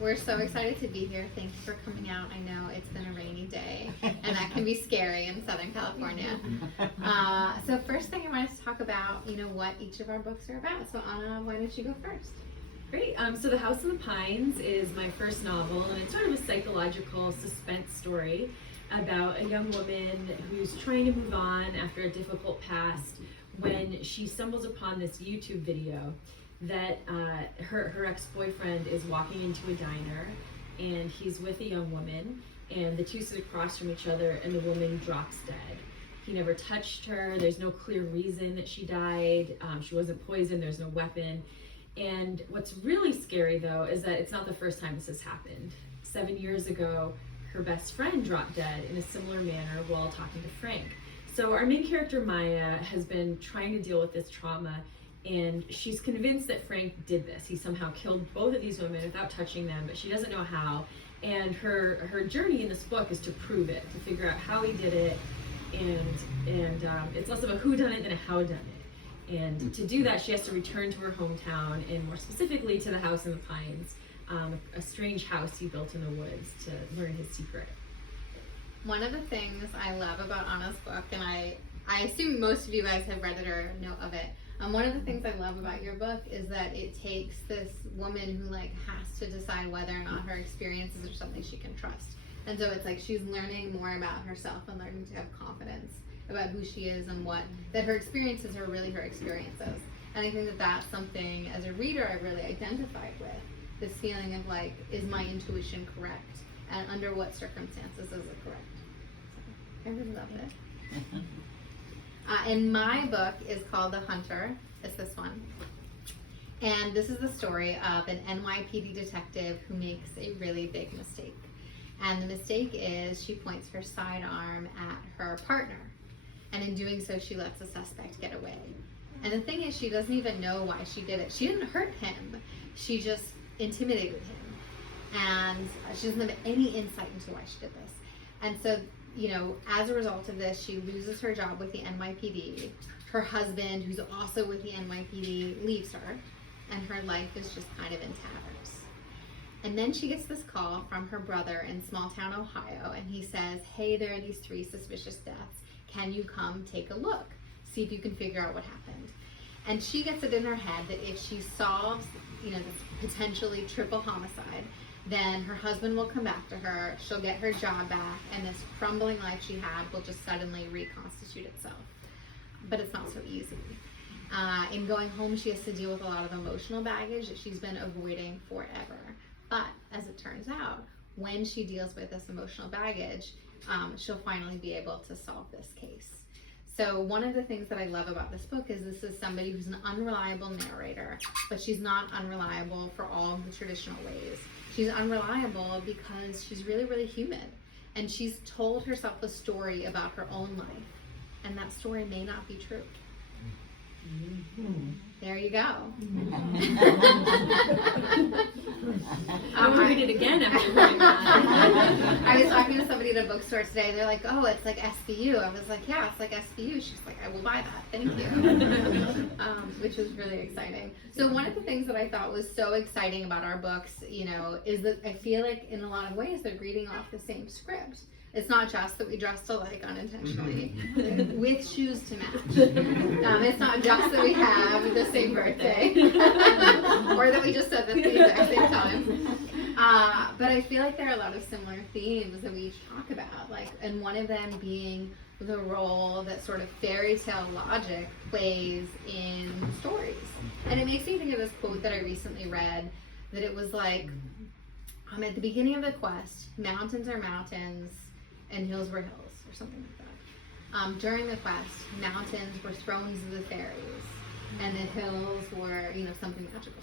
We're so excited to be here. Thank you for coming out. I know it's been a rainy day, and that can be scary in Southern California. So first thing I wanted to talk about, what each of our books are about. So Anna, why don't you go first? Great. So The House in the Pines is my first novel, and it's sort of a psychological suspense story about a young woman who's trying to move on after a difficult past when she stumbles upon this YouTube video that her ex-boyfriend is walking into a diner, and he's with a young woman, and the two sit across from each other, and the woman drops dead. He never touched her. There's no clear reason that she died. She wasn't poisoned. There's no weapon. And what's really scary, though, is that it's not the first time this has happened. 7 years ago, her best friend dropped dead in a similar manner while talking to Frank. So our main character, Maya, has been trying to deal with this trauma, and she's convinced that Frank did this. He somehow killed both of these women without touching them, but she doesn't know how. And her journey in this book is to prove it, to figure out how he did it, and it's less of a whodunit than a howdunit. And to do that, she has to return to her hometown, and more specifically to the House in the Pines, a strange house he built in the woods, to learn his secret. One of the things I love about Anna's book, and I assume most of you guys have read it or know of it, one of the things I love about your book is that it takes this woman who has to decide whether or not her experiences are something she can trust. And so it's like she's learning more about herself and learning to have confidence about who she is and that her experiences are really her experiences. And I think that that's something, as a reader, I really identified with. This feeling of is my intuition correct? And under what circumstances is it correct? So, I really loved it. And my book is called The Hunter. It's this one. And this is the story of an NYPD detective who makes a really big mistake. And the mistake is she points her sidearm at her partner. And in doing so, she lets the suspect get away. And the thing is, she doesn't even know why she did it. She didn't hurt him. She just intimidated him. And she doesn't have any insight into why she did this. And so, as a result of this, she loses her job with the NYPD. Her husband, who's also with the NYPD, leaves her. And her life is just kind of in tatters. And then she gets this call from her brother in small town Ohio. And he says, hey, there are these 3 suspicious deaths. Can you come take a look? See if you can figure out what happened. And she gets it in her head that if she solves, this potentially triple homicide, then her husband will come back to her, she'll get her job back, and this crumbling life she had will just suddenly reconstitute itself. But it's not so easy. In going home, she has to deal with a lot of emotional baggage that she's been avoiding forever. But as it turns out, when she deals with this emotional baggage, she'll finally be able to solve this case. So one of the things that I love about this book is this is somebody who's an unreliable narrator, but she's not unreliable for all the traditional ways. She's unreliable because she's really, really human. And she's told herself a story about her own life. And that story may not be true. Mm-hmm. There you go. I want to read it again after reading that. I was talking to somebody at a bookstore today. They're like, oh, it's like SVU. I was like, yeah, it's like SVU. She's like, I will buy that. Thank you. Which was really exciting. So one of the things that I thought was so exciting about our books, is that I feel like in a lot of ways they're reading off the same script. It's not just that we dressed alike unintentionally with shoes to match. It's not just that we have the same birthday or that we just said at the exact same time. But I feel like there are a lot of similar themes that we each talk about, and one of them being the role that sort of fairy tale logic plays in stories. And it makes me think of this quote that I recently read, that it was at the beginning of the quest, mountains are mountains, and hills were hills, or something like that. During the quest, mountains were thrones of the fairies, and the hills were, something magical.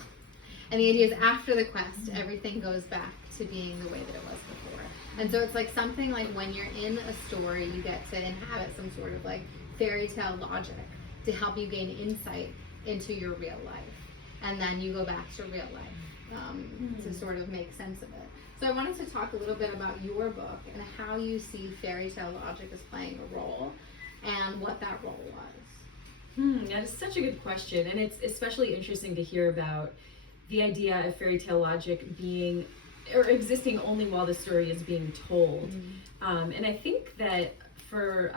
And the idea is after the quest, everything goes back to being the way that it was before. And so it's something when you're in a story, you get to inhabit some sort of fairy tale logic to help you gain insight into your real life. And then you go back to real life to sort of make sense of it. So I wanted to talk a little bit about your book and how you see fairy tale logic as playing a role and what that role was. That is such a good question, and it's especially interesting to hear about the idea of fairy tale logic being or existing only while the story is being told. And I think that for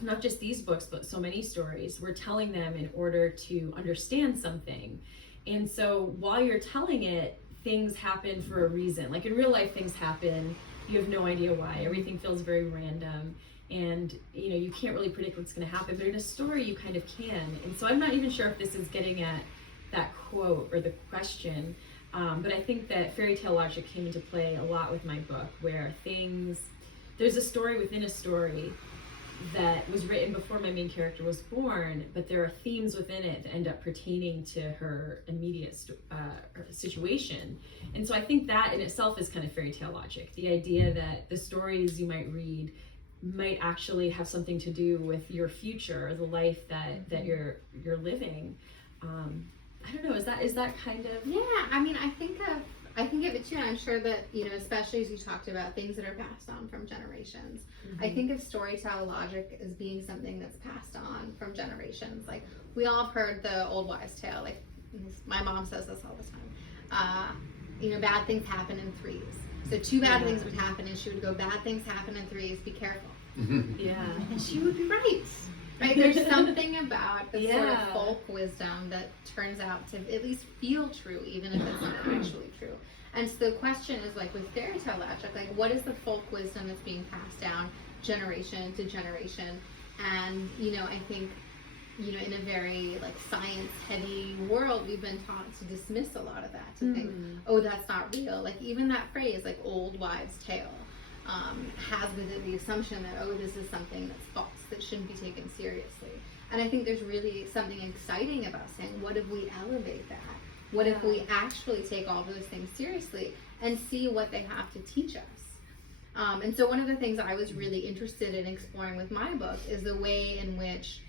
not just these books, but so many stories, we're telling them in order to understand something. And so while you're telling it, things happen for a reason. Like in real life, things happen, you have no idea why. Everything feels very random. And you can't really predict what's going to happen, but in a story you kind of can. And so I'm not even sure if this is getting at that quote or the question, but I think that fairy tale logic came into play a lot with my book, where there's a story within a story that was written before my main character was born, but there are themes within it that end up pertaining to her immediate situation. And so I think that in itself is kind of fairy tale logic, the idea that the stories you might read might actually have something to do with your future, the life that you're living. I don't know, is that kind of... Yeah, I mean, I think of it too, and I'm sure that, especially as you talked about things that are passed on from generations. I think of storytell logic as being something that's passed on from generations. Like, we all have heard the old wives' tale. Like, my mom says this all the time. Bad things happen in threes. So 2 bad things would happen, and she would go, bad things happen in threes, be careful. Yeah. And she would be right. Right? There's something about the sort of folk wisdom that turns out to at least feel true, even if it's not actually true. And so the question is, like, with fairy tale logic, like, what is the folk wisdom that's being passed down generation to generation? And, I think, in a very, like, science-heavy world, we've been taught to dismiss a lot of that, to think, oh, that's not real. Like, even that phrase, like, old wives' tale, has the assumption that, oh, this is something that's false, that shouldn't be taken seriously. And I think there's really something exciting about saying, what if we elevate that? What if we actually take all those things seriously and see what they have to teach us? And so one of the things I was really interested in exploring with my book is the way in which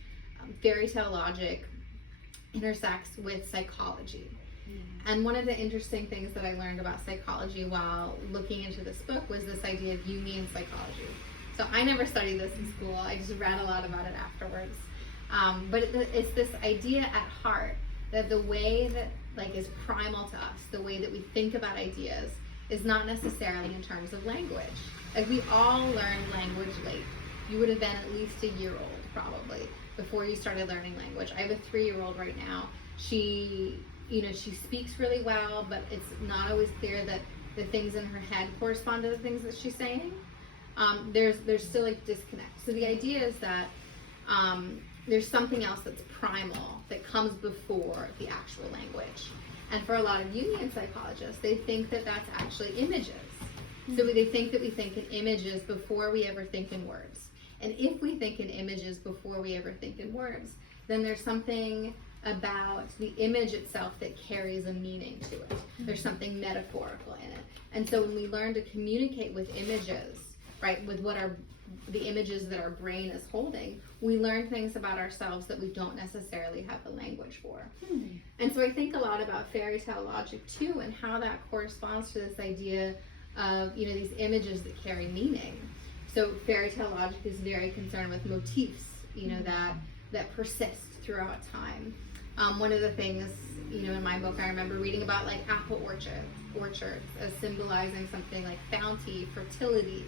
fairy tale logic intersects with psychology. And one of the interesting things that I learned about psychology while looking into this book was this idea of Jungian psychology. So I never studied this in school. I just read a lot about it afterwards. But it's this idea at heart that the way that, like, is primal to us, the way that we think about ideas, is not necessarily in terms of language. Like, we all learned language late. You would have been at least a year old, probably, before you started learning language. I have a 3-year-old right now. She speaks really well, but it's not always clear that the things in her head correspond to the things that she's saying. There's still a disconnect. So the idea is that there's something else that's primal that comes before the actual language. And for a lot of Jungian psychologists, they think that that's actually images. So they think that we think in images before we ever think in words. And if we think in images before we ever think in words, then there's something about the image itself that carries a meaning to it. There's something metaphorical in it. And so when we learn to communicate with images, right, with the images that our brain is holding, we learn things about ourselves that we don't necessarily have the language for. And so I think a lot about fairy tale logic too, and how that corresponds to this idea of, these images that carry meaning. So fairy tale logic is very concerned with motifs, that persist throughout time. One of the things, in my book, I remember reading about, like, apple orchards as symbolizing something like bounty, fertility,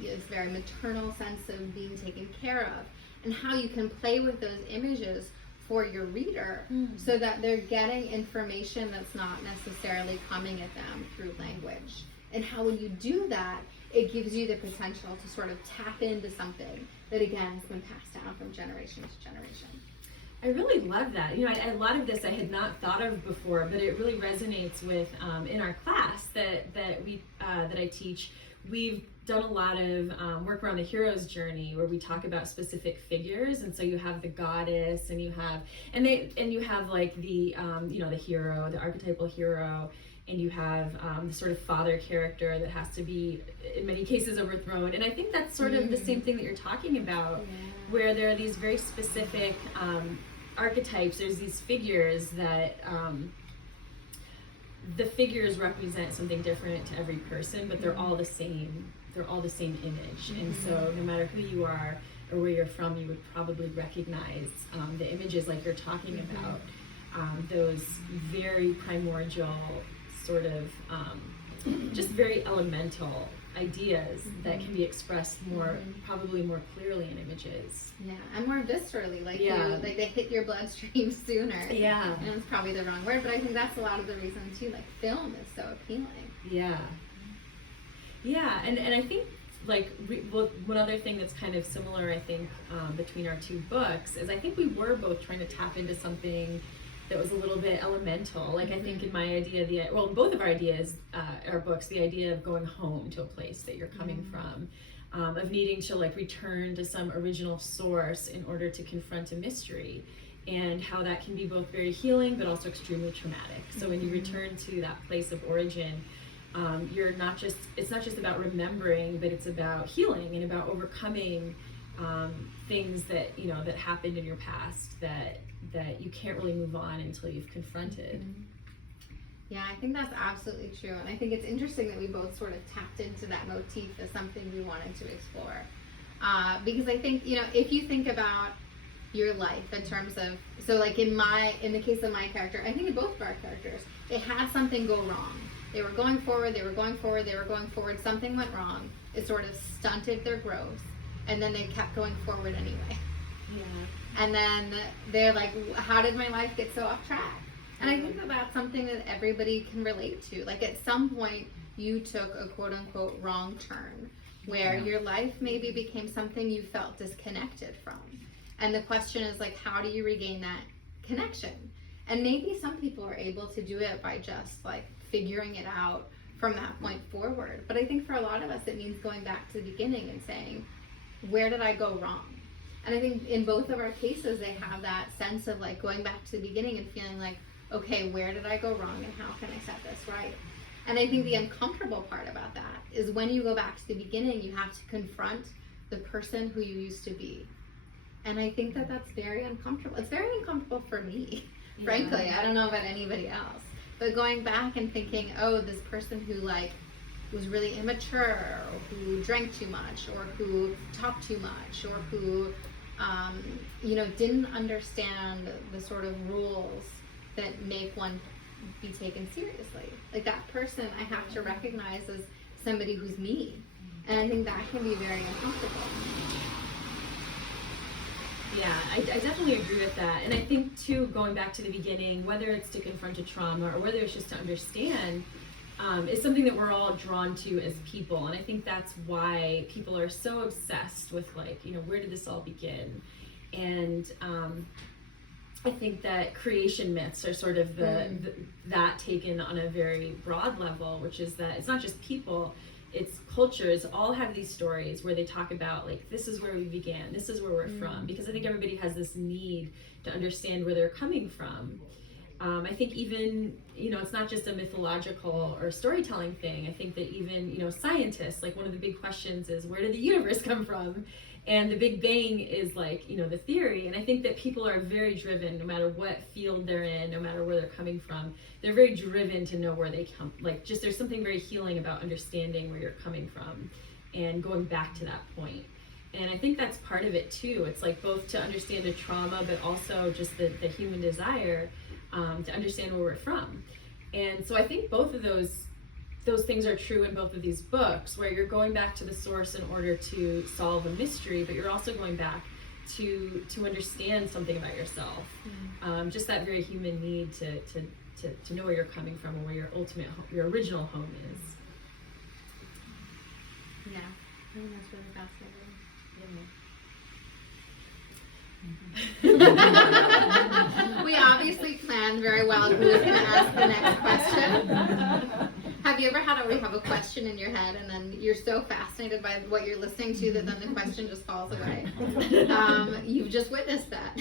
this very maternal sense of being taken care of, and how you can play with those images for your reader so that they're getting information that's not necessarily coming at them through language. And how when you do that, it gives you the potential to sort of tap into something that, again, has been passed down from generation to generation. I really love that. A lot of this I had not thought of before, but it really resonates with in our class that I teach. We've done a lot of work around the hero's journey, where we talk about specific figures, and so you have the goddess, and you have like the the hero, the archetypal hero, and you have the sort of father character that has to be, in many cases, overthrown. And I think that's sort of the same thing that you're talking about, where there are these very specific archetypes. There's these figures that the figures represent something different to every person, but they're all the same. They're all the same image. And so no matter who you are or where you're from, you would probably recognize the images like you're talking about, those very primordial sort of just very elemental ideas that can be expressed more, probably more clearly in images. Yeah, and more viscerally, like like they hit your bloodstream sooner. Yeah. And it's probably the wrong word, but I think that's a lot of the reason too, like film is so appealing. Yeah. Yeah, and I think like one other thing that's kind of similar, I think, between our two books is I think we were both trying to tap into something that was a little bit elemental. Like I think in my idea, in both of our ideas, our books, the idea of going home to a place that you're coming from, of needing to like return to some original source in order to confront a mystery, and how that can be both very healing but also extremely traumatic. So when you return to that place of origin, it's not just about remembering, but it's about healing and about overcoming things that that happened in your past that you can't really move on until you've confronted. Yeah, I think that's absolutely true, and I think it's interesting that we both sort of tapped into that motif as something we wanted to explore, because I think if you think about your life in terms of, so like in the case of my character, I think in both of our characters, it had something go wrong. They were going forward, something went wrong. It sort of stunted their growth, and then they kept going forward anyway. Yeah. And then they're like, how did my life get so off track? And I think that that's something that everybody can relate to. Like at some point, you took a quote unquote wrong turn, where your life maybe became something you felt disconnected from. And the question is like, how do you regain that connection? And maybe some people are able to do it by just like figuring it out from that point forward. But I think for a lot of us, it means going back to the beginning and saying, where did I go wrong? And I think in both of our cases, they have that sense of like going back to the beginning and feeling like, okay, where did I go wrong and how can I set this right? And I think the uncomfortable part about that is when you go back to the beginning, you have to confront the person who you used to be. And I think that that's very uncomfortable. It's very uncomfortable for me, frankly. I don't know about anybody else. But going back and thinking, oh, this person who like was really immature, or who drank too much, or who talked too much, or who didn't understand the sort of rules that make one be taken seriously. Like that person I have to recognize as somebody who's me. And I think that can be very uncomfortable. Yeah, I definitely agree with that. And I think too, going back to the beginning, whether it's to confront a trauma or whether it's just to understand, is something that we're all drawn to as people. And I think that's why people are so obsessed with like, where did this all begin? And I think that creation myths are sort of that taken on a very broad level, which is that it's not just people, it's cultures all have these stories where they talk about like, this is where we began, this is where we're from, because I think everybody has this need to understand where they're coming from. I think even, it's not just a mythological or storytelling thing. I think that even, scientists, like one of the big questions is, where did the universe come from? And the Big Bang is like, the theory. And I think that people are very driven, no matter what field they're in, no matter where they're coming from, they're very driven to know where they come. Like just there's something very healing about understanding where you're coming from and going back to that point. And I think that's part of it too. It's like both to understand a trauma, but also just the human desire to understand where we're from. And so I think both of those things are true in both of these books, where you're going back to the source in order to solve a mystery, but you're also going back to understand something about yourself. Just that very human need to know where you're coming from and where your original home is. Yeah, I think that's really fascinating. We obviously planned very well who was going to ask the next question. Have you ever had where you have a question in your head and then you're so fascinated by what you're listening to that then the question just falls away? You've just witnessed that.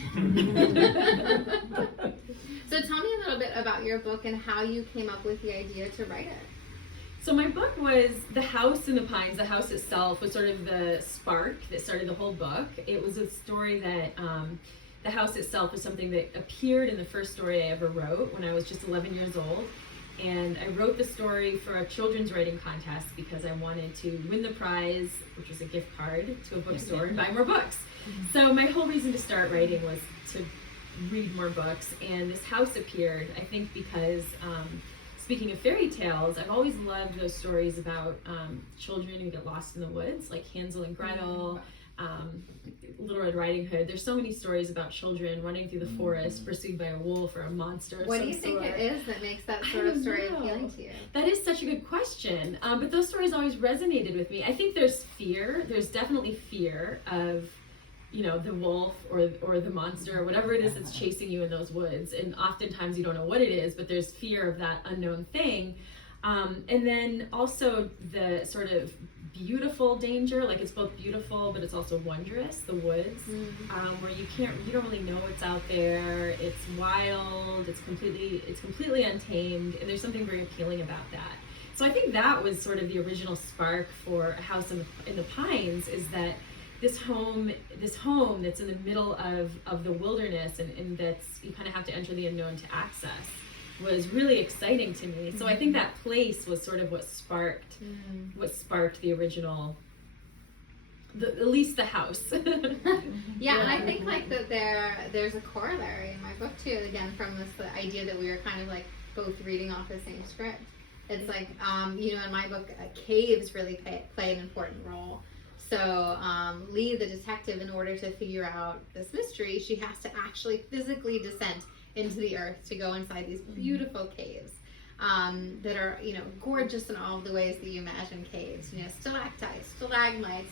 So tell me a little bit about your book and how you came up with the idea to write it. So my book was The House in the Pines. The house itself was sort of the spark that started the whole book. It was a story that, the house itself was something that appeared in the first story I ever wrote when I was just 11 years old. And I wrote the story for a children's writing contest because I wanted to win the prize, which was a gift card to a bookstore and buy more books. So my whole reason to start writing was to read more books. And this house appeared, I think because speaking of fairy tales, I've always loved those stories about children who get lost in the woods, like Hansel and Gretel, Little Red Riding Hood. There's so many stories about children running through the forest, pursued by a wolf or a monster. What do you think it is that makes that sort of story appealing to you? That is such a good question. But those stories always resonated with me. I think there's fear. There's definitely fear of, you know, the wolf or the monster or whatever it is that's chasing you in those woods. And oftentimes you don't know what it is, but there's fear of that unknown thing. And then also the sort of beautiful danger, like it's both beautiful but it's also wondrous, the woods, where you don't really know what's out there. It's wild, it's completely untamed, and there's something very appealing about that. So I think that was sort of the original spark for A House in the Pines, is that this home that's in the middle of the wilderness, and that's, you kind of have to enter the unknown to access, was really exciting to me. So I think that place was sort of what sparked the original, at least the house. Yeah, and I think like that there's a corollary in my book too, again, from this idea that we were kind of like both reading off the same script. It's like, you know, in my book, caves really play an important role. So Lee, the detective, in order to figure out this mystery, she has to actually physically descend into the earth to go inside these beautiful caves that are, you know, gorgeous in all of the ways that you imagine caves. You know, stalactites, stalagmites.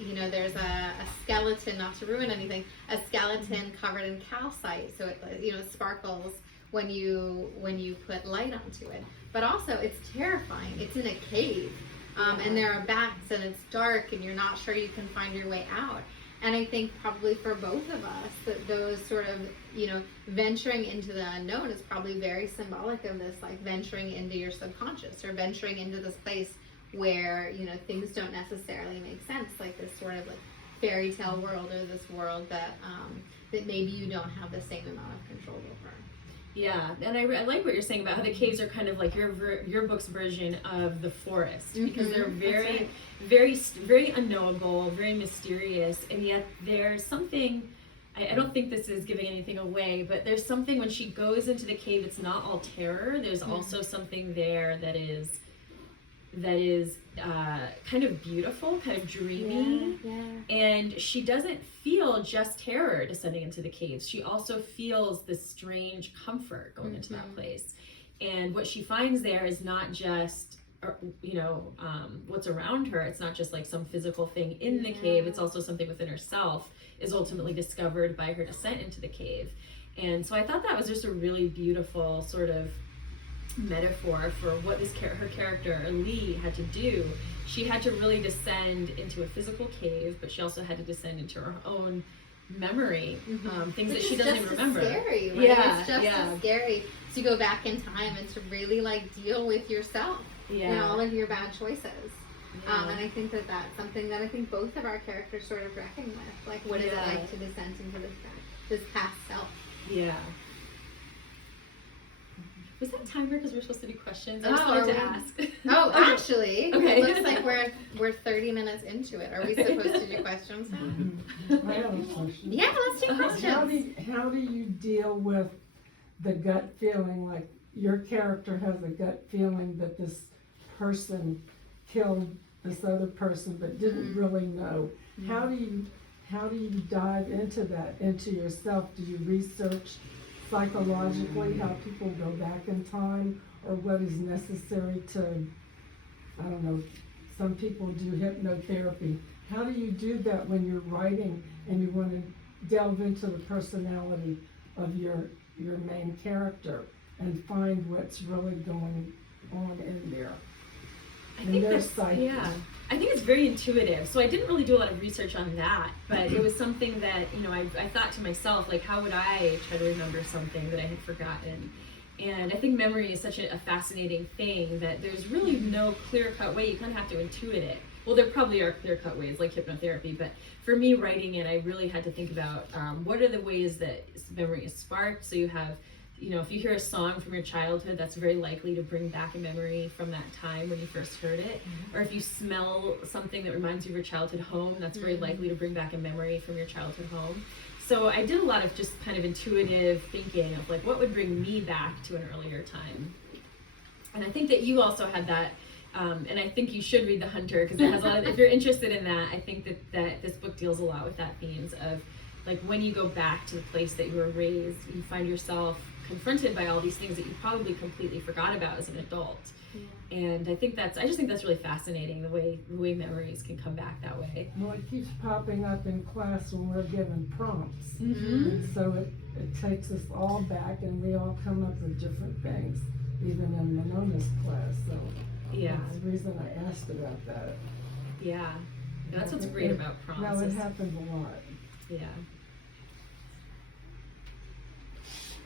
You know, there's a skeleton, not to ruin anything, a skeleton covered in calcite, so it, you know, sparkles when you put light onto it. But also, it's terrifying. It's in a cave, and there are bats, and it's dark, and you're not sure you can find your way out. And I think probably for both of us, that those sort of, you know, venturing into the unknown is probably very symbolic of this, like venturing into your subconscious, or venturing into this place where, you know, things don't necessarily make sense, like this sort of like fairy tale world, or this world that that maybe you don't have the same amount of control over. Yeah, and I like what you're saying about how the caves are kind of like your book's version of the forest, because they're very, very unknowable, very mysterious, and yet there's something. I don't think this is giving anything away, but there's something when she goes into the cave. It's not all terror. There's also something there that is kind of beautiful, kind of dreamy, and she doesn't feel just terror descending into the caves. She also feels this strange comfort going into that place, and what she finds there is not just, you know, what's around her. It's not just like some physical thing in the cave. It's also something within herself is ultimately discovered by her descent into the cave. And so I thought that was just a really beautiful sort of metaphor for what her character Lee had to do. She had to really descend into a physical cave, but she also had to descend into her own memory, things that she doesn't even remember. Scary, right? Yeah, it's just as scary to go back in time and to really like deal with yourself and all of your bad choices. And I think that that's something that I think both of our characters sort of reckon with. Like, what is it like to descend into this past self? Yeah. Was that a timer because we're supposed to do questions? I just wanted to ask. Oh, actually, okay. It looks like we're 30 minutes into it. Are we supposed to do questions now? I have a question. Yeah, let's do questions. How do you deal with the gut feeling, like your character has a gut feeling that this person killed this other person but didn't really know? How do you dive into that, into yourself? Do you research psychologically how people go back in time, or what is necessary to, I don't know, some people do hypnotherapy. How do you do that when you're writing and you want to delve into the personality of your main character and find what's really going on in there? I think it's very intuitive. So I didn't really do a lot of research on that, but it was something that, you know, I thought to myself, like, how would I try to remember something that I had forgotten? And I think memory is such a fascinating thing that there's really no clear-cut way. You kind of have to intuit it. Well, there probably are clear-cut ways, like hypnotherapy, but for me, writing it, I really had to think about what are the ways that memory is sparked. So you have, you know, if you hear a song from your childhood, that's very likely to bring back a memory from that time when you first heard it. Or if you smell something that reminds you of your childhood home, that's very likely to bring back a memory from your childhood home. So I did a lot of just kind of intuitive thinking of like, what would bring me back to an earlier time. And I think that you also had that, and I think you should read The Hunter, because it has a lot of, if you're interested in that, I think that this book deals a lot with that themes of, like, when you go back to the place that you were raised, you find yourself confronted by all these things that you probably completely forgot about as an adult. Yeah. And I just think that's really fascinating, the way memories can come back that way. Well, it keeps popping up in class when we're given prompts. Mm-hmm. And so it takes us all back, and we all come up with different things, even in Monona's class. So yeah, that's the reason I asked about that. Yeah, that's what's great about prompts. No, it happens a lot. Yeah.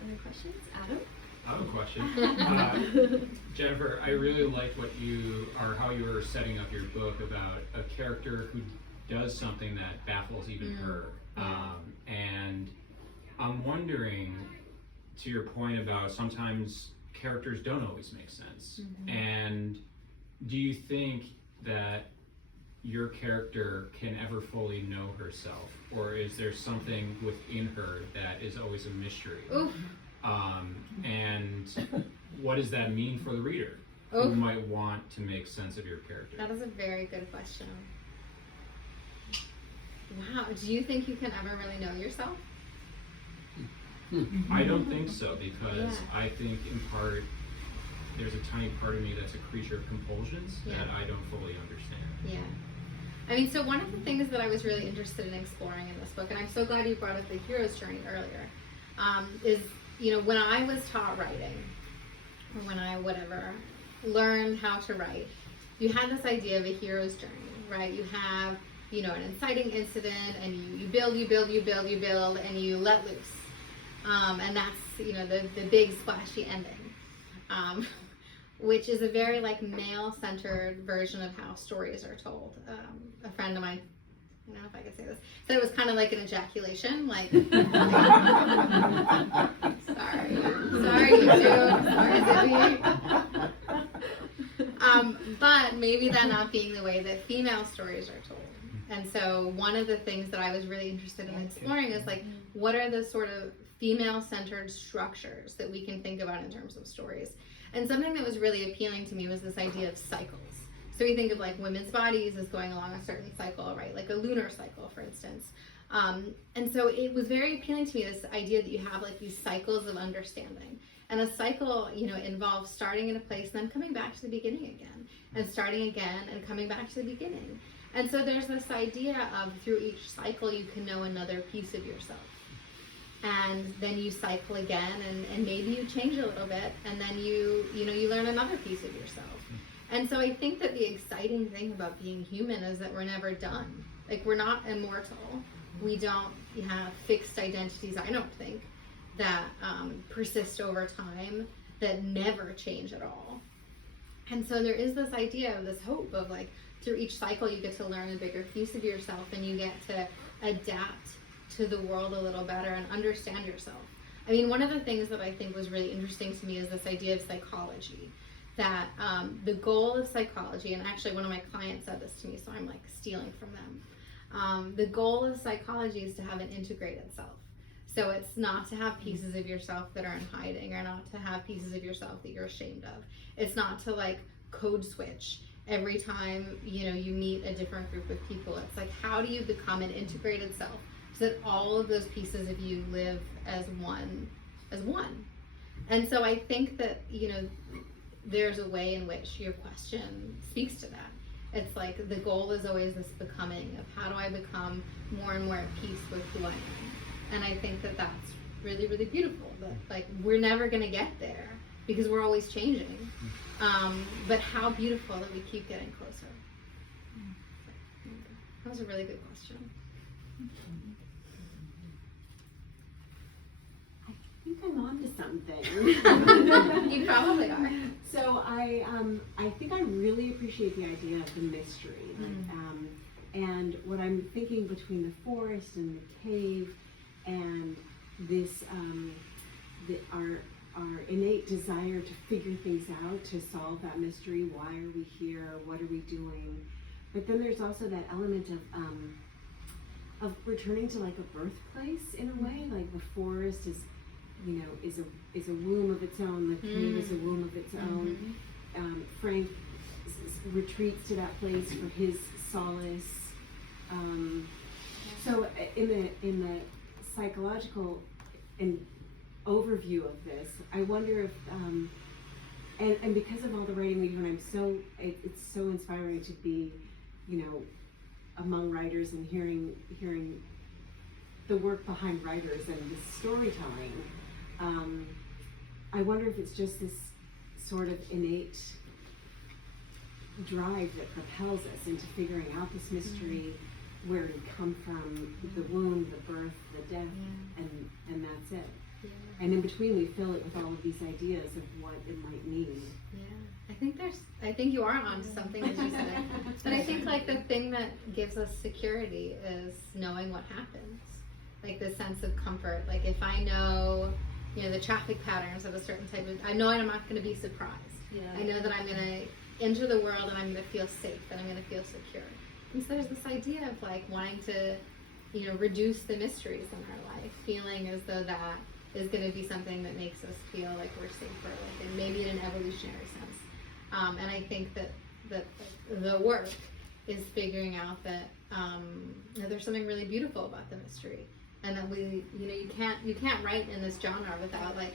Other questions? Adam? I have a question. Jennifer, I really liked how you were setting up your book about a character who does something that baffles even her. And I'm wondering, to your point about sometimes characters don't always make sense. Mm-hmm. And do you think that your character can ever fully know herself, or is there something within her that is always a mystery? Oof. And what does that mean for the reader who might want to make sense of your character? That is a very good question. Wow, do you think you can ever really know yourself? I don't think so, because I think in part there's a tiny part of me that's a creature of compulsions that I don't fully understand. Yeah. I mean, so one of the things that I was really interested in exploring in this book, and I'm so glad you brought up the hero's journey earlier, is, you know, when I was taught writing, or when I, learned how to write, you had this idea of a hero's journey, right? You have, you know, an inciting incident, and you build, and you let loose. And that's, you know, the big splashy ending, which is a very, like, male-centered version of how stories are told. A friend of mine, I don't know if I can say this, said it was kind of like an ejaculation, like, sorry, YouTube, sorry, Zibby. But maybe that not being the way that female stories are told. And so one of the things that I was really interested in exploring is, like, what are the sort of female-centered structures that we can think about in terms of stories? And something that was really appealing to me was this idea of cycles. So we think of, like, women's bodies as going along a certain cycle, right? Like a lunar cycle, for instance. And so it was very appealing to me, this idea that you have, like, these cycles of understanding. And a cycle, you know, involves starting in a place and then coming back to the beginning again, and starting again and coming back to the beginning. And so there's this idea of, through each cycle, you can know another piece of yourself. And then you cycle again, and maybe you change a little bit, and then you learn another piece of yourself. And so I think that the exciting thing about being human is that we're never done. Like, we're not immortal. We don't have fixed identities, I don't think, that persist over time, that never change at all. And so there is this idea of this hope of, like, through each cycle you get to learn a bigger piece of yourself, and you get to adapt to the world a little better and understand yourself. I mean, one of the things that I think was really interesting to me is this idea of psychology, that the goal of psychology, and actually one of my clients said this to me, so I'm, like, stealing from them. The goal of psychology is to have an integrated self. So it's not to have pieces of yourself that are in hiding, or not to have pieces of yourself that you're ashamed of. It's not to, like, code switch every time, you know, you meet a different group of people. It's like, how do you become an integrated self so that all of those pieces of you live as one? And so I think that, you know, there's a way in which your question speaks to that. It's like the goal is always this becoming of, how do I become more and more at peace with who I am? And I think that that's really, really beautiful. That, like, we're never going to get there because we're always changing. But how beautiful that we keep getting closer. That was a really good question. I think I'm on to something. You probably are. So I think I really appreciate the idea of the mystery. And what I'm thinking between the forest and the cave and this, our innate desire to figure things out, to solve that mystery. Why are we here? What are we doing? But then there's also that element of returning to, like, a birthplace in a way. Like, the forest is, you know, is a womb of its own. The cave is a womb of its own. Frank retreats to that place for his solace. So in the psychological and overview of this, I wonder if and because of all the writing we do, and it's so inspiring to be, among writers and hearing the work behind writers and the storytelling. I wonder if it's just this sort of innate drive that propels us into figuring out this mystery, where we come from, the womb, the birth, the death, and that's it. Yeah. And in between, we fill it with all of these ideas of what it might mean. Yeah, I think you are onto something, as you said. But I think like the thing that gives us security is knowing what happens. Like the sense of comfort. Like if I know, the traffic patterns of a certain type of, I know I'm not going to be surprised. Yeah. I know that I'm going to enter the world and I'm going to feel safe and I'm going to feel secure. And so there's this idea of like wanting to, reduce the mysteries in our life, feeling as though that is going to be something that makes us feel like we're safer, like, and maybe in an evolutionary sense. And I think that the work is figuring out that there's something really beautiful about the mystery, and that we, you can't write in this genre without like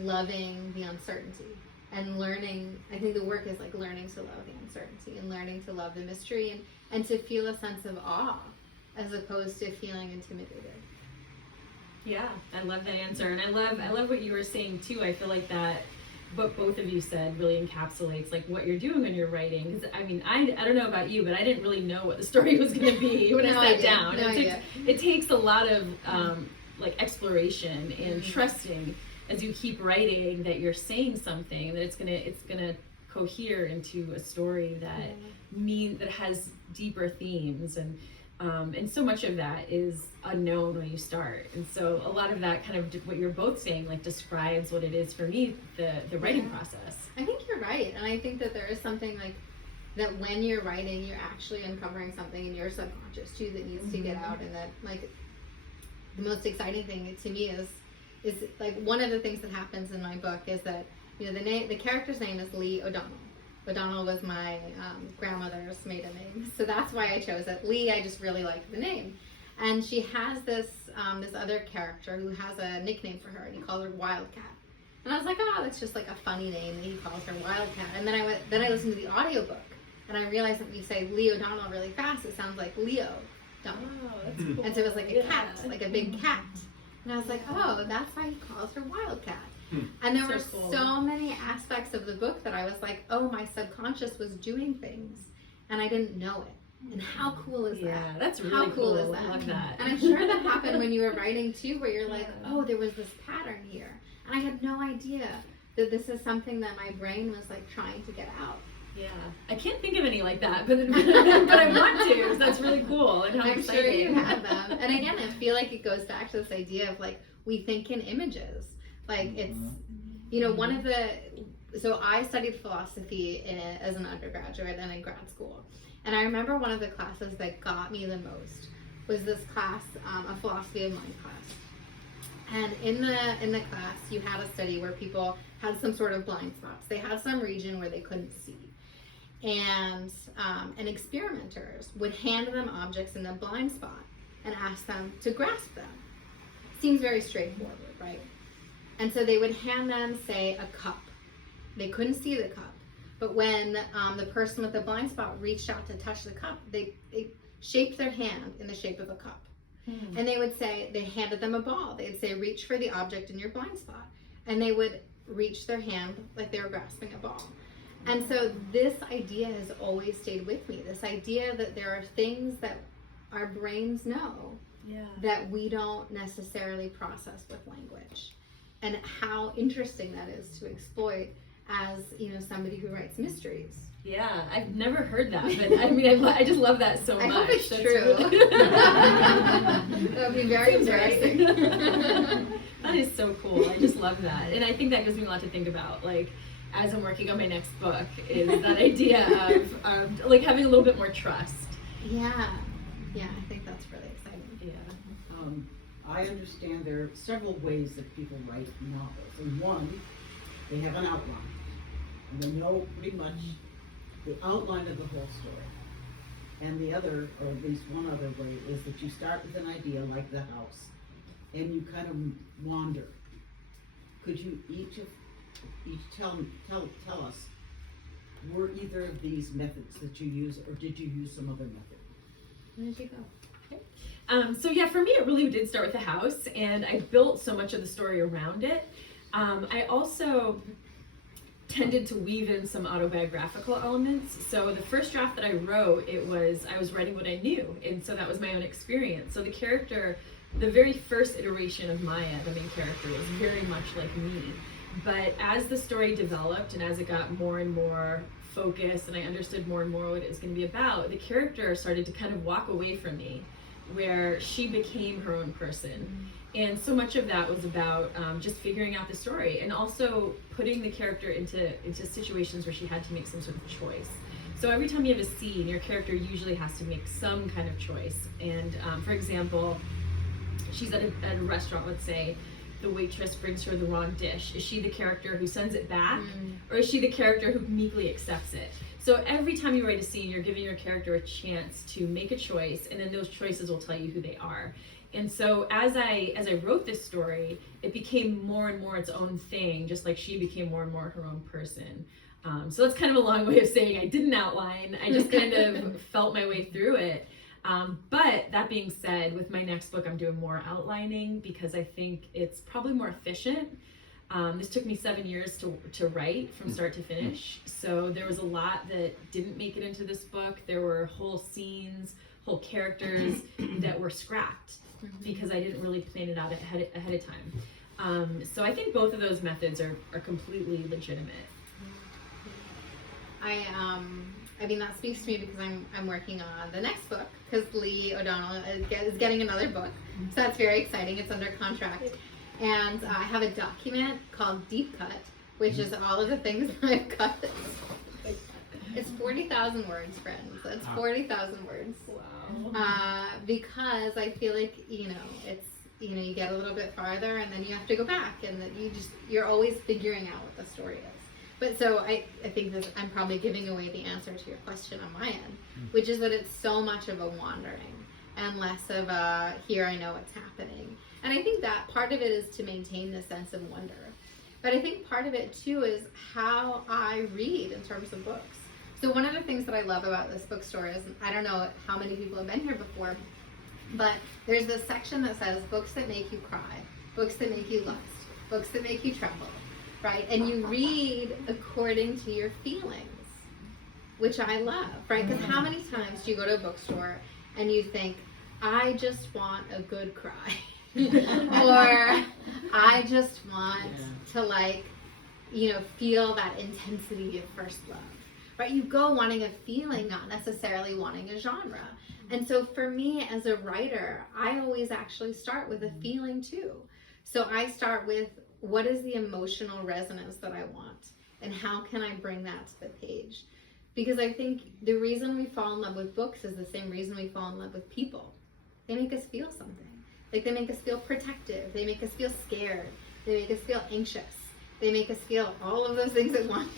loving the uncertainty and learning. I think the work is like learning to love the uncertainty and learning to love the mystery and to feel a sense of awe as opposed to feeling intimidated. Yeah, I love that answer, and I love what you were saying too. I feel like that what both of you said really encapsulates like what you're doing when you're writing. 'Cause, I mean, I don't know about you, but I didn't really know what the story was going to be when No I sat idea. down. No idea. It takes a lot of like exploration and trusting as you keep writing that you're saying something that it's gonna cohere into a story that that has deeper themes, and so much of that is unknown when you start, and so a lot of that kind of what you're both saying like describes what it is for me, the writing process. I think you're right, and I think that there is something like that when you're writing, you're actually uncovering something in your subconscious too that needs to get out, and that like the most exciting thing to me is like one of the things that happens in my book is that the character's name is Lee O'Donnell. O'Donnell was my grandmother's maiden name, so that's why I chose it. Lee, I just really liked the name. And she has this other character who has a nickname for her, and he calls her Wildcat. And I was like, oh, that's just like a funny name that he calls her Wildcat. And then I listened to the audiobook, and I realized that when you say Lee O'Donnell really fast, it sounds like Leo Donnell. Oh, that's cool. And so it was like a cat, like a big cat. And I was like, oh, that's why he calls her Wildcat. And there were cool. so many aspects of the book that I was like, oh, my subconscious was doing things, and I didn't know it. And how cool is that? Yeah, that's really How cool is I that? love that. And I'm sure that happened when you were writing too, where you're like, oh, there was this pattern here. And I had no idea that this is something that my brain was like trying to get out. Yeah, I can't think of any like that, but I want to. So that's really cool and how I'm exciting. sure you have them. And again, I feel like it goes back to this idea of like, we think in images. Like it's, one of the, so I studied philosophy as an undergraduate and in grad school. And I remember one of the classes that got me the most was this class, a philosophy of mind class. And in the class, you had a study where people had some sort of blind spots. They had some region where they couldn't see. And experimenters would hand them objects in the blind spot and ask them to grasp them. Seems very straightforward, right? And so they would hand them, say, a cup. They couldn't see the cup. But when the person with the blind spot reached out to touch the cup, they shaped their hand in the shape of a cup. And they would say, they handed them a ball. They'd say, reach for the object in your blind spot. And they would reach their hand like they were grasping a ball. And so this idea has always stayed with me. This idea that there are things that our brains know that we don't necessarily process with language. And how interesting that is to exploit as, somebody who writes mysteries. Yeah, I've never heard that, but I mean, I just love that so much. I hope it's That's true. Really... That would be very embarrassing. That is so cool. I just love that. And I think that gives me a lot to think about. Like, as I'm working on my next book, is that idea of like having a little bit more trust. Yeah, I think that's really exciting. Yeah. I understand there are several ways that people write novels. And one, they have an outline. and they know pretty much the outline of the whole story. And the other, or at least one other way, is that you start with an idea like the house, and you kind of wander. Could you each tell us, were either of these methods that you use, or did you use some other method? Where did you go? So yeah, for me, it really did start with the house, and I built so much of the story around it. I also tended to weave in some autobiographical elements. So the first draft that I wrote, I was writing what I knew, and so that was my own experience. So the character, the very first iteration of Maya, the main character, was very much like me. But as the story developed and as it got more and more focused and I understood more and more what it was going to be about, the character started to kind of walk away from me, where she became her own person. And so much of that was about just figuring out the story and also putting the character into situations where she had to make some sort of choice. So every time you have a scene, your character usually has to make some kind of choice. And for example, she's at a restaurant, let's say, the waitress brings her the wrong dish. Is she the character who sends it back, or is she the character who meekly accepts it? So every time you write a scene, you're giving your character a chance to make a choice, and then those choices will tell you who they are. And so as I wrote this story, it became more and more its own thing, just like she became more and more her own person. So that's kind of a long way of saying I didn't outline. I just kind of felt my way through it. But that being said, with my next book, I'm doing more outlining because I think it's probably more efficient. This took me 7 years to write from start to finish. So there was a lot that didn't make it into this book. There were whole scenes, whole characters that were scrapped because I didn't really plan it out ahead of time. So I think both of those methods are completely legitimate. I mean, that speaks to me because I'm working on the next book because Lee O'Donnell is getting another book. So that's very exciting. It's under contract. And I have a document called Deep Cut, which is all of the things that I've cut. It's 40,000 words, friends. That's 40,000 words. Wow. Because I feel like, it's, you get a little bit farther and then you have to go back and then you're always figuring out what the story is. But so I think I'm probably giving away the answer to your question on my end, which is that it's so much of a wandering and less of a, here I know what's happening. And I think that part of it is to maintain the sense of wonder. But I think part of it too is how I read in terms of books. So one of the things that I love about this bookstore is, I don't know how many people have been here before, but there's this section that says books that make you cry, books that make you lust, books that make you tremble, right? And you read according to your feelings, which I love, right? Because how many times do you go to a bookstore and you think, I just want a good cry, or I just want to feel that intensity of first love, right? You go wanting a feeling, not necessarily wanting a genre. And so for me as a writer, I always actually start with a feeling too. So I start with, what is the emotional resonance that I want? And how can I bring that to the page? Because I think the reason we fall in love with books is the same reason we fall in love with people. They make us feel something. Like they make us feel protective. They make us feel scared. They make us feel anxious. They make us feel all of those things at once,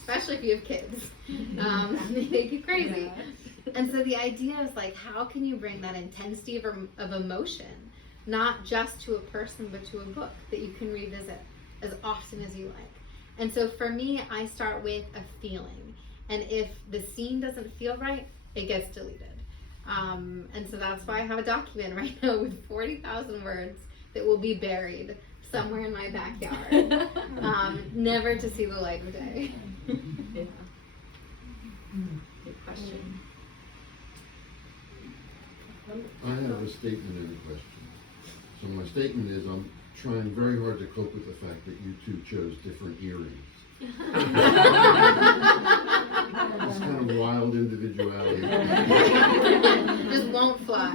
especially if you have kids. They make you crazy. Yeah. And so the idea is how can you bring that intensity of emotion, not just to a person, but to a book that you can revisit as often as you like. And so for me, I start with a feeling. And if the scene doesn't feel right, it gets deleted. And so that's why I have a document right now with 40,000 words that will be buried somewhere in my backyard, never to see the light of day. Yeah. Good question. I have a statement and a question. So my statement is I'm trying very hard to cope with the fact that you two chose different earrings. This kind of wild individuality. Just won't fly.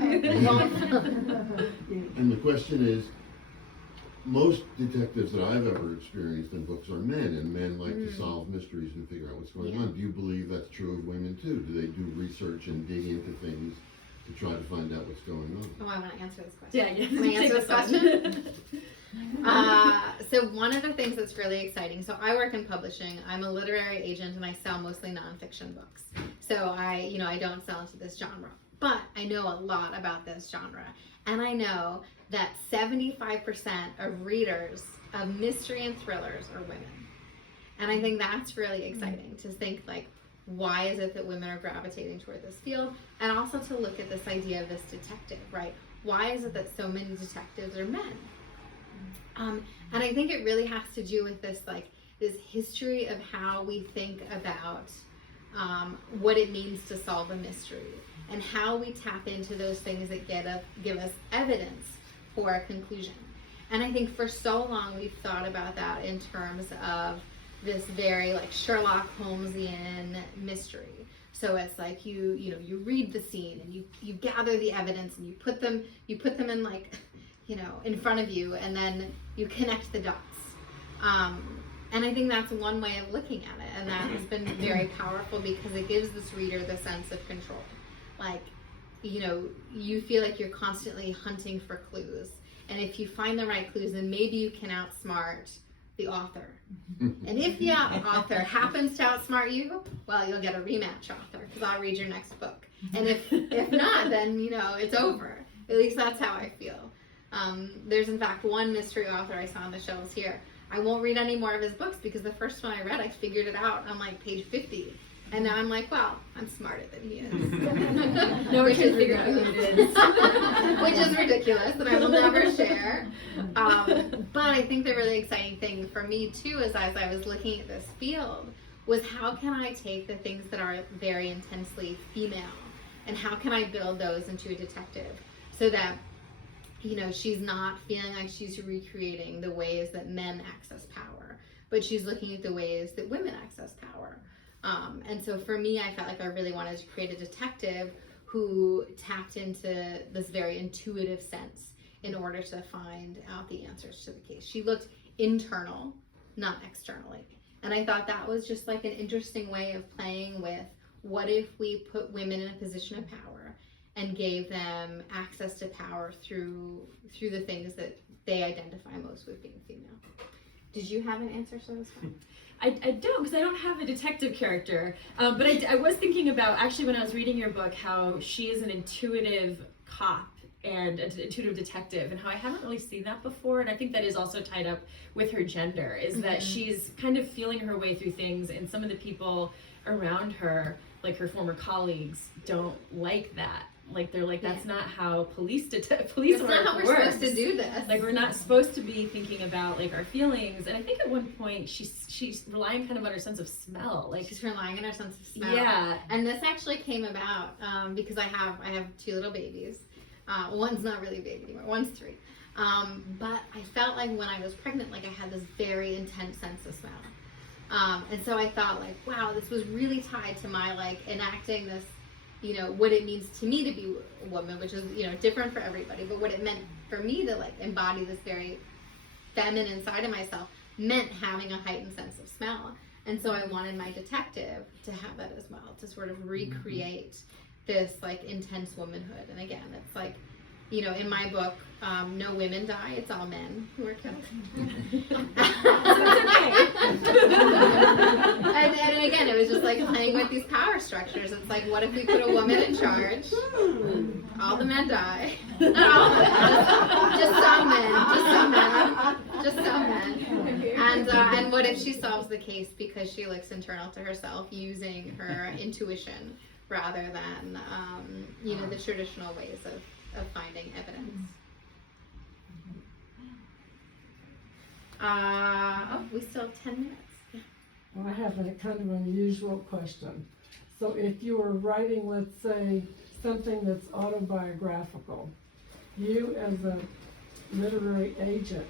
And the question is, most detectives that I've ever experienced in books are men, and men like to solve mysteries and figure out what's going on. Do you believe that's true of women too? Do they do research and dig into things to try to find out what's going on? Oh, I want to answer this question. Yeah. Can I answer this question? So one of the things that's really exciting, so I work in publishing. I'm a literary agent and I sell mostly nonfiction books. So I don't sell into this genre, but I know a lot about this genre. And I know that 75% of readers of mystery and thrillers are women. And I think that's really exciting to think, like, why is it that women are gravitating toward this field? And also to look at this idea of this detective, right? Why is it that so many detectives are men? And I think it really has to do with this history of how we think about what it means to solve a mystery and how we tap into those things that give us evidence for a conclusion. And I think for so long we've thought about that in terms of this very Sherlock Holmesian mystery. So it's like you read the scene and you gather the evidence and you put them in in front of you, and then you connect the dots. And I think that's one way of looking at it, and that has been very powerful because it gives this reader the sense of control. You feel like you're constantly hunting for clues, and if you find the right clues, then maybe you can outsmart the author. And if the author happens to outsmart you, well, you'll get a rematch author because I'll read your next book. And if not, then it's over. At least that's how I feel. There's in fact one mystery author I saw on the shelves here. I won't read any more of his books because the first one I read, I figured it out on page 50. And now I'm like, well, I'm smarter than he is. No one can figure out who it is. Which is ridiculous, and I will never share. But I think the really exciting thing for me too is as I was looking at this field was how can I take the things that are very intensely female and how can I build those into a detective so that she's not feeling like she's recreating the ways that men access power, but she's looking at the ways that women access power. And so for me, I felt like I really wanted to create a detective who tapped into this very intuitive sense in order to find out the answers to the case. She looked internal, not externally. And I thought that was just like an interesting way of playing with what if we put women in a position of power and gave them access to power through the things that they identify most with being female. Did you have an answer to this one? I don't, because I don't have a detective character. But I was thinking about, actually, when I was reading your book, how she is an intuitive cop and an intuitive detective, and how I haven't really seen that before. And I think that is also tied up with her gender, is that she's kind of feeling her way through things, and some of the people around her, like her former colleagues, don't like that. Like they're like, that's not how police work. That's not how we're supposed to do this. Like we're not supposed to be thinking about like our feelings. And I think at one point she's relying kind of on her sense of smell. Like she's relying on her sense of smell. Yeah. And this actually came about because I have 2 little babies. One's not really big anymore. One's 3. But I felt like when I was pregnant, like I had this very intense sense of smell. And so I thought like, wow, this was really tied to my like enacting this, what it means to me to be a woman, which is, different for everybody, but what it meant for me to like embody this very feminine side of myself meant having a heightened sense of smell. And so I wanted my detective to have that as well, to sort of recreate this like intense womanhood. And again, it's like, in my book, no women die, it's all men who are killed. and again, it was just like playing with these power structures. It's like, what if we put a woman in charge? All the men die. Not all of them. Just some men. And what if she solves the case because she looks internal to herself using her intuition rather than, the traditional ways of finding evidence. We still have 10 minutes. Yeah. Well, I have a kind of unusual question. So if you were writing, let's say, something that's autobiographical, you as a literary agent,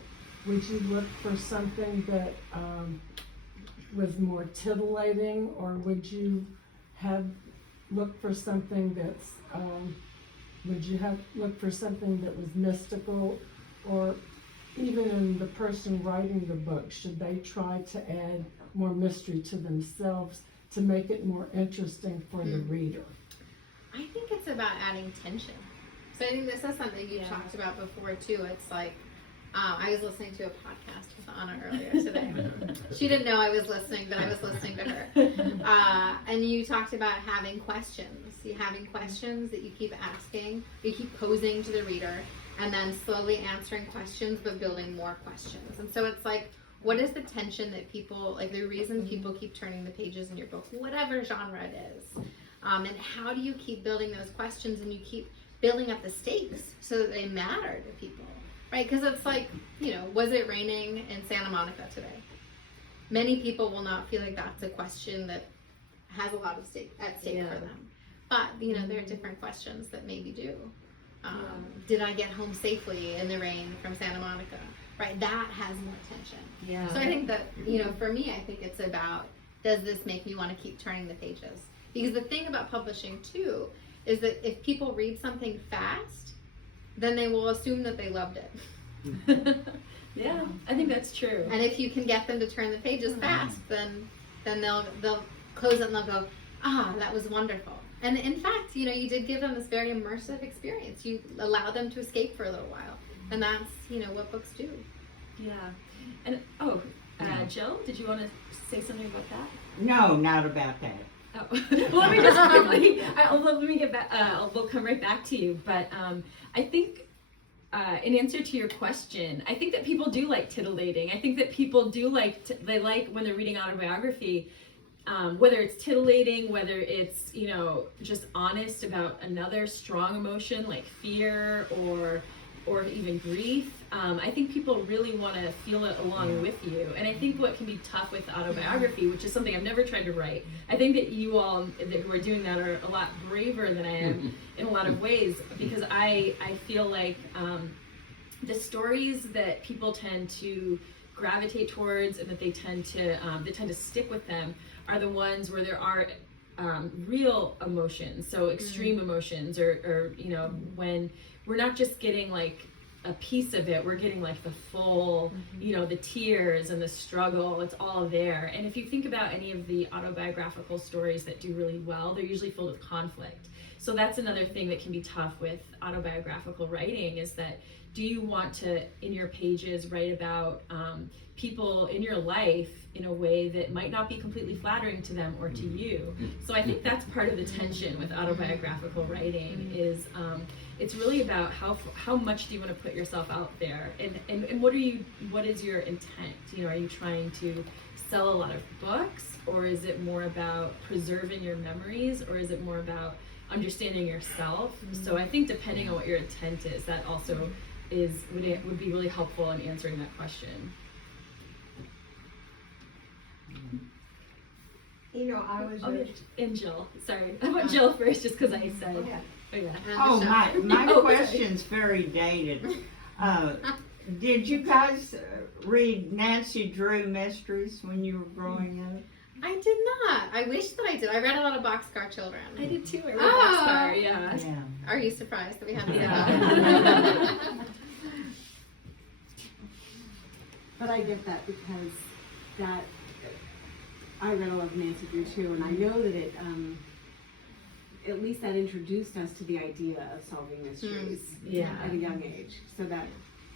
would you look for something that was more titillating, or would you look for something that's look for something that was mystical, or even in the person writing the book, should they try to add more mystery to themselves to make it more interesting for the reader? I think it's about adding tension. So I think this is something you talked about before too. It's like, I was listening to a podcast with Anna earlier today. She didn't know I was listening, but I was listening to her. And you talked about having questions. You having questions that you keep asking, you keep posing to the reader, and then slowly answering questions, but building more questions. And so it's like, what is the tension that people, like the reason people keep turning the pages in your book, whatever genre it is? And how do you keep building those questions and you keep building up the stakes so that they matter to people? Right, because it's like, was it raining in Santa Monica today? Many people will not feel like that's a question that has a lot of stake for them. But, there are different questions that maybe do. Did I get home safely in the rain from Santa Monica? Right, that has more tension. Yeah. So I think that, for me, I think it's about, does this make me want to keep turning the pages? Because the thing about publishing, too, is that if people read something fast, then they will assume that they loved it. Yeah, I think that's true. And if you can get them to turn the pages fast, then they'll close it and they'll go, that was wonderful. And in fact, you did give them this very immersive experience. You allow them to escape for a little while. And that's, what books do. Yeah. And, Jill, did you want to say something about that? No, not about that. Oh, well, let me just quickly, let me get back, we'll come right back to you. But I think, in answer to your question, I think that people do like titillating. I think that people do they like when they're reading autobiography, whether it's titillating, whether it's, just honest about another strong emotion like fear or even grief. I think people really want to feel it along with you. And I think what can be tough with autobiography, which is something I've never tried to write, I think that you all who are doing that are a lot braver than I am in a lot of ways, because I feel like the stories that people tend to gravitate towards and that they tend to stick with them are the ones where there are real emotions, so extreme emotions, or when we're not just getting like a piece of it, we're getting like the full, the tears and the struggle, it's all there. And if you think about any of the autobiographical stories that do really well, they're usually filled with conflict. So that's another thing that can be tough with autobiographical writing, is that do you want to, in your pages, write about people in your life in a way that might not be completely flattering to them or to you? So I think that's part of the tension with autobiographical writing, is it's really about how much do you want to put yourself out there, and what is your intent? Are you trying to sell a lot of books, or is it more about preserving your memories, or is it more about understanding yourself? So I think depending on what your intent is, that also would be really helpful in answering that question. I was And Jill, sorry, I want Jill first, just because I said. Okay. Oh yeah. Oh, my Oh, question's very dated. Did you guys read Nancy Drew mysteries when you were growing up? I did not. I wish that I did. I read a lot of Boxcar Children. I did too. I read Oh. Boxcar, yeah. Yeah. Are you surprised that we haven't Yeah. done that? But I get that because I read a lot of Nancy Drew too, and I know that it, at least that introduced us to the idea of solving mysteries Yeah. at a young age. So that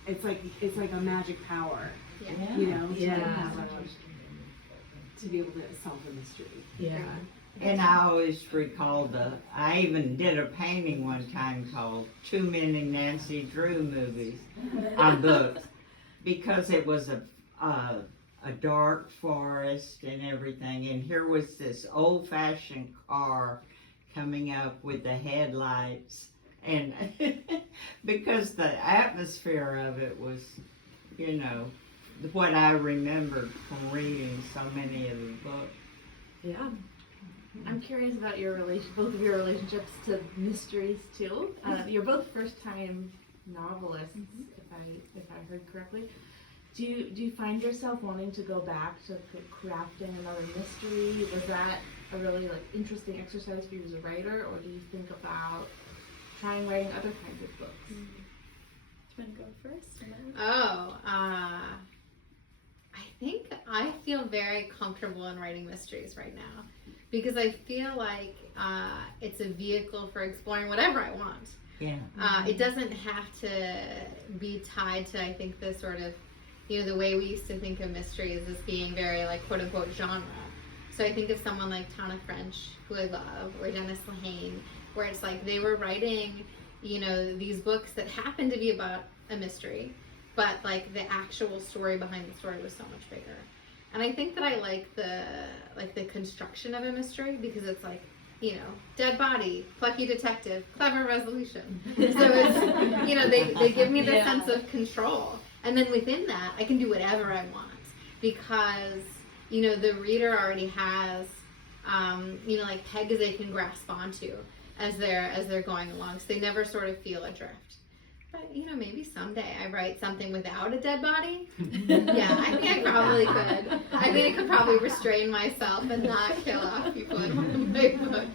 it's like a magic power, Yeah. Yeah. to be able to solve a mystery. Yeah. And I always recall I even did a painting one time called Too Many Nancy Drew Movies, a book, because it was a dark forest and everything, and here was this old-fashioned car coming up with the headlights, and because the atmosphere of it was, what I remembered from reading so many of the books. Yeah. I'm curious about both of your relationships to mysteries too. You're both first-time novelists, if I heard correctly. Do you find yourself wanting to go back to crafting another mystery? Was that a really interesting exercise for you as a writer, or do you think about trying writing other kinds of books? Do you want to go first? I think I feel very comfortable in writing mysteries right now, because I feel like it's a vehicle for exploring whatever I want. Yeah. It doesn't have to be tied to, I think, the sort of, the way we used to think of mysteries as being very, like, quote unquote genre. So I think of someone like Tana French, who I love, or Dennis Lehane, where it's like they were writing, these books that happened to be about a mystery, but like the actual story behind the story was so much bigger. And I think that I like the construction of a mystery, because it's like, dead body, plucky detective, clever resolution. So it's, they give me the sense of control. And then within that, I can do whatever I want, because, the reader already has, like pegs they can grasp onto as they're going along. So they never sort of feel adrift. But, maybe someday I write something without a dead body. Yeah, I think I probably could. I think I could probably restrain myself and not kill off people in one of my books.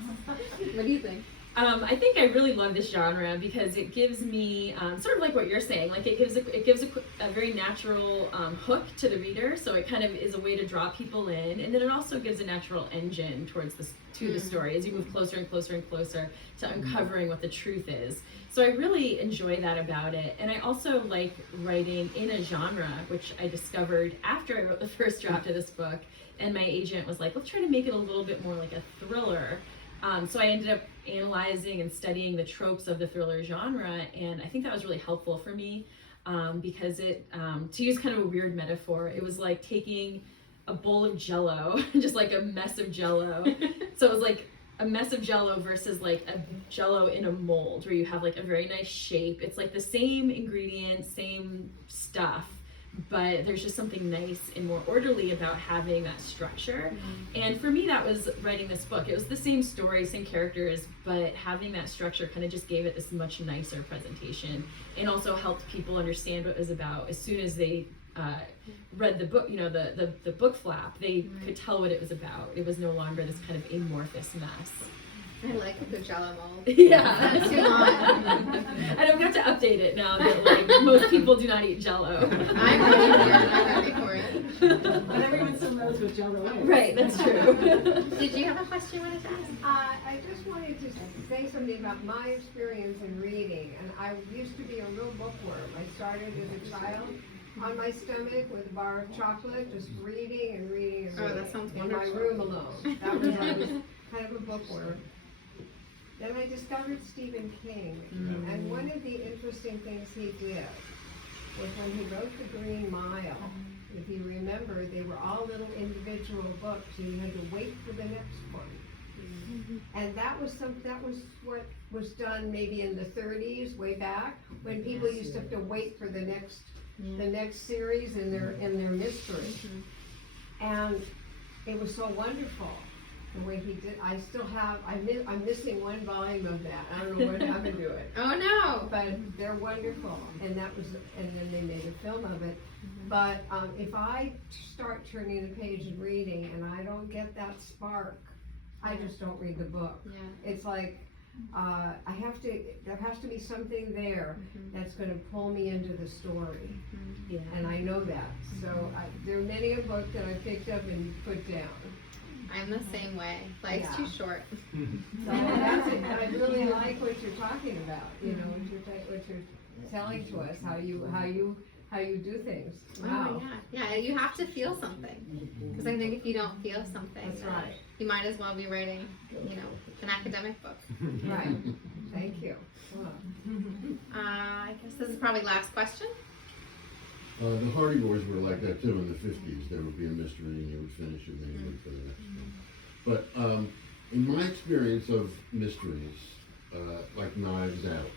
What do you think? I think I really love this genre because it gives me sort of like what you're saying. Like it gives a very natural hook to the reader, so it kind of is a way to draw people in, and then it also gives a natural engine towards the story as you move closer and closer and closer to uncovering what the truth is. So I really enjoy that about it, and I also like writing in a genre, which I discovered after I wrote the first draft of this book, and my agent was like, let's try to make it a little bit more like a thriller. So I ended up analyzing and studying the tropes of the thriller genre, and I think that was really helpful for me because it, to use kind of a weird metaphor, it was like taking a bowl of Jell-O, just like a mess of Jell-O. So it was like a mess of Jell-O versus like a Jell-O in a mold, where you have like a very nice shape. It's like the same ingredients, same stuff, but there's just something nice and more orderly about having that structure. And for me, that was writing this book. It was the same story, same characters, but having that structure kind of just gave it this much nicer presentation, and also helped people understand what it was about. As soon as they read the book, the book flap, they could tell what it was about. It was no longer this kind of amorphous mess. I like a good Jell-O mold. Yeah. That's too long. And I'm going to have to update it now that like most people do not eat Jell-O. I'm ready for it. But everyone still knows what Jell-O is. Right, that's true. Did you have a question you wanted to ask? I just wanted to say something about my experience in reading. And I used to be a real bookworm. I started as a child on my stomach with a bar of chocolate, just reading and reading and reading. Oh, that sounds in wonderful. my room alone. I was kind of a bookworm. Then I discovered Stephen King, and one of the interesting things he did was when he wrote The Green Mile. If you remember, they were all little individual books, and you had to wait for the next one. And that was what was done maybe in the 30s, way back, when people used to have to wait for the next series in their mystery. And it was so wonderful. The way he did, I'm missing one volume of that. I don't know when I'm gonna do it. Oh no! But they're wonderful, and then they made a film of it. But if I start turning the page and reading, and I don't get that spark, I just don't read the book. Yeah. It's like there has to be something there that's going to pull me into the story, and I know that. So there are many a book that I picked up and put down. I'm the same way. Life's too short. So that's it. I really like what you're talking about. What you're telling to us, how you do things. Wow. Oh yeah. You have to feel something, because I think if you don't feel something, That's right. you might as well be writing, an academic book. Right. Thank you. I guess this is probably last question. The Hardy Boys were like that too in the 50s. There would be a mystery and you would finish it and then you would for the next one. But in my experience of mysteries, like Knives Out,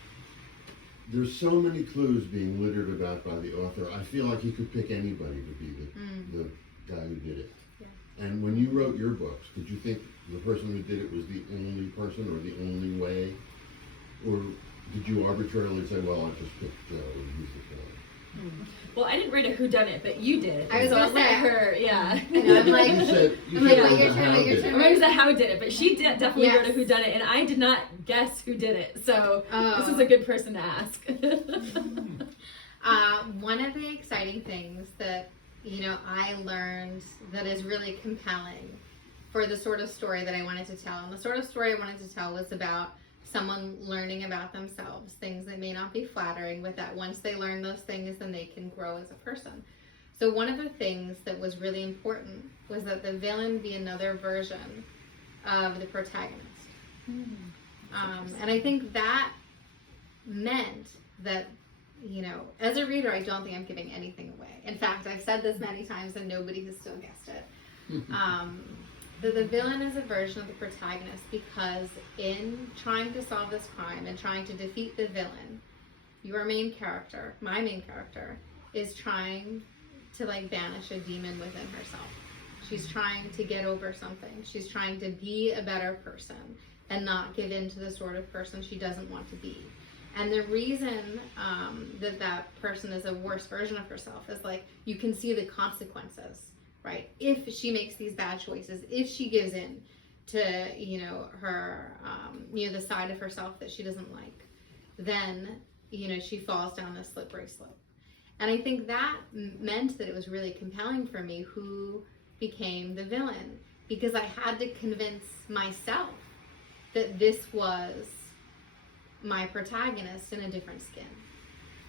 there's so many clues being littered about by the author. I feel like he could pick anybody to be the guy who did it. Yeah. And when you wrote your books, did you think the person who did it was the only person or the only way? Or did you arbitrarily say, well, I'll just pick Joe and he's the killer? Well, I didn't write a whodunit, but you did. I was so gonna I'll let say. her, yeah. And I'm like, You said wait, your it was a turn, how your did turn. it. It was a how did it, but she definitely Yes. wrote a whodunit, and I did not guess who did it. So Oh. this is a good person to ask. One of the exciting things that I learned that is really compelling for the sort of story that I wanted to tell, and the sort of story I wanted to tell was about someone learning about themselves, things that may not be flattering, but that once they learn those things, then they can grow as a person. So one of the things that was really important was that the villain be another version of the protagonist. And I think that meant that, you know, as a reader, I don't think I'm giving anything away. In fact, I've said this many times and nobody has still guessed it. That the villain is a version of the protagonist, because in trying to solve this crime and trying to defeat the villain, your main character, my main character, is trying to like banish a demon within herself. She's trying to get over something. She's trying to be a better person and not give in to the sort of person she doesn't want to be. And the reason that that person is a worse version of herself is like, you can see the consequences, right? If she makes these bad choices, if she gives in to, you know, her, you know, the side of herself that she doesn't like, then, you know, she falls down this slippery slope. And I think that meant that it was really compelling for me who became the villain, because I had to convince myself that this was my protagonist in a different skin.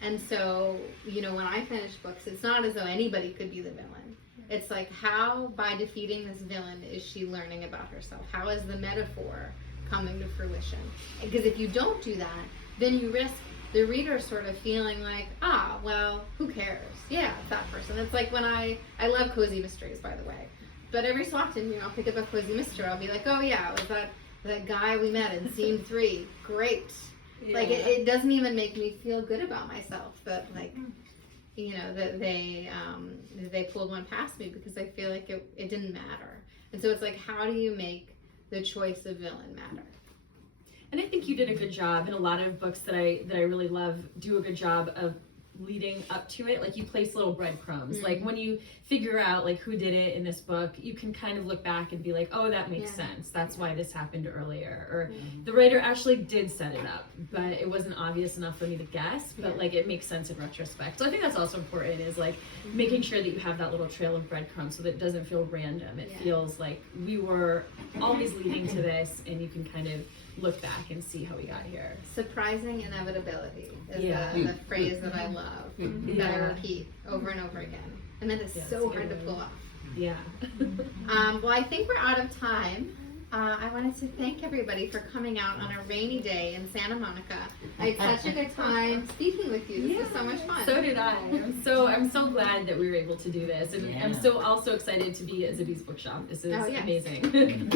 And so, you know, when I finish books, it's not as though anybody could be the villain. It's like, how by defeating this villain is she learning about herself? How is the metaphor coming to fruition? Because if you don't do that, then you risk the reader sort of feeling like, ah, well, who cares? Yeah, it's that person. It's like when I love cozy mysteries, by the way. But every so often, you know, I'll pick up a cozy mystery. I'll be like, oh yeah, it was that guy we met in scene 3. Great. Yeah. Like, it doesn't even make me feel good about myself that, like, you know, that they pulled one past me, because I feel like it didn't matter. And so it's like, how do you make the choice of villain matter? And I think you did a good job, and a lot of books that I really love do a good job of leading up to it. Like, you place little breadcrumbs. Like, when you figure out like who did it in this book, you can kind of look back and be like, oh, that makes sense. That's why this happened earlier. Or the writer actually did set it up, but it wasn't obvious enough for me to guess. But like, it makes sense in retrospect. So I think that's also important, is like making sure that you have that little trail of breadcrumbs so that it doesn't feel random. It feels like we were always leading to this, and you can kind of look back and see how we got here. Surprising inevitability is the phrase that I love, that I repeat over and over again. And that is so hard to pull off. Yeah. Well, I think we're out of time. I wanted to thank everybody for coming out on a rainy day in Santa Monica. I had such a good time speaking with you. This was so much fun. So did I. I'm so glad that we were able to do this, and I'm so also excited to be at Zibby's Bookshop. This is amazing.